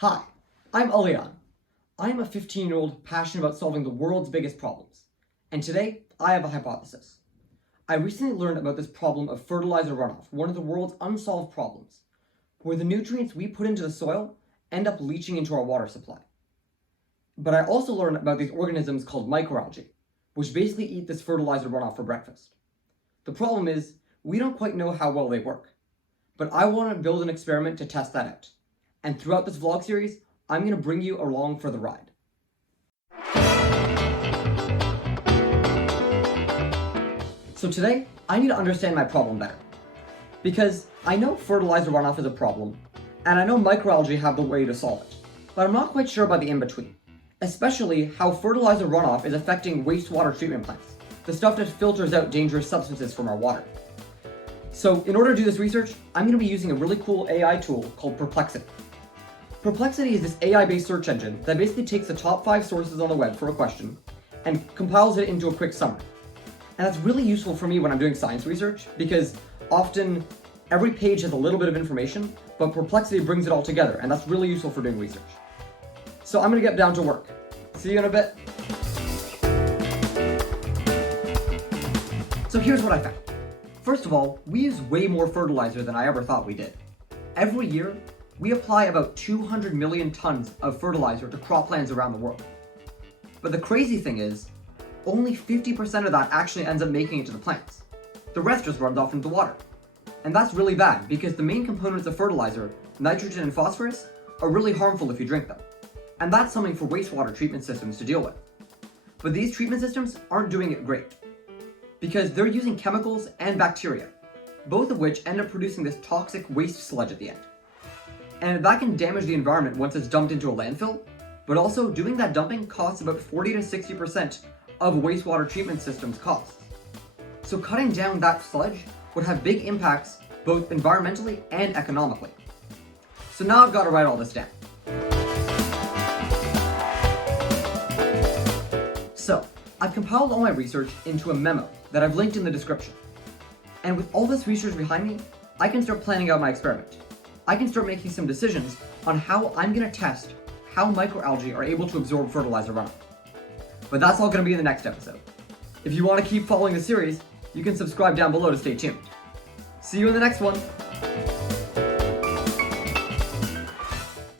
Hi, I'm Alian. I'm a 15-year-old passionate about solving the world's biggest problems. And today, I have a hypothesis. I recently learned about this problem of fertilizer runoff, one of the world's unsolved problems, where the nutrients we put into the soil end up leaching into our water supply. But I also learned about these organisms called microalgae, which basically eat this fertilizer runoff for breakfast. The problem is, we don't quite know how well they work. But I want to build an experiment to test that out. And throughout this vlog series, I'm going to bring you along for the ride. So today, I need to understand my problem better. Because I know fertilizer runoff is a problem, and I know microalgae have the way to solve it. But I'm not quite sure about the in-between, especially how fertilizer runoff is affecting wastewater treatment plants, the stuff that filters out dangerous substances from our water. So in order to do this research, I'm going to be using a really cool AI tool called Perplexity. Perplexity is this AI-based search engine that basically takes the top 5 sources on the web for a question and compiles it into a quick summary. And that's really useful for me when I'm doing science research because often every page has a little bit of information, but Perplexity brings it all together, and that's really useful for doing research. So I'm going to get down to work. See you in a bit. So here's what I found. First of all, we use way more fertilizer than I ever thought we did. Every year, we apply about 200 million tons of fertilizer to croplands around the world. But the crazy thing is, only 50% of that actually ends up making it to the plants. The rest just runs off into the water. And that's really bad because the main components of fertilizer, nitrogen and phosphorus, are really harmful if you drink them. And that's something for wastewater treatment systems to deal with. But these treatment systems aren't doing it great because they're using chemicals and bacteria, both of which end up producing this toxic waste sludge at the end. And that can damage the environment once it's dumped into a landfill, but also doing that dumping costs about 40 to 60% of wastewater treatment systems' costs. So cutting down that sludge would have big impacts both environmentally and economically. So now I've got to write all this down. So I've compiled all my research into a memo that I've linked in the description. And with all this research behind me, I can start planning out my experiment. I can start making some decisions on how I'm going to test how microalgae are able to absorb fertilizer runoff. But that's all going to be in the next episode. If you want to keep following the series, you can subscribe down below to stay tuned. See you in the next one!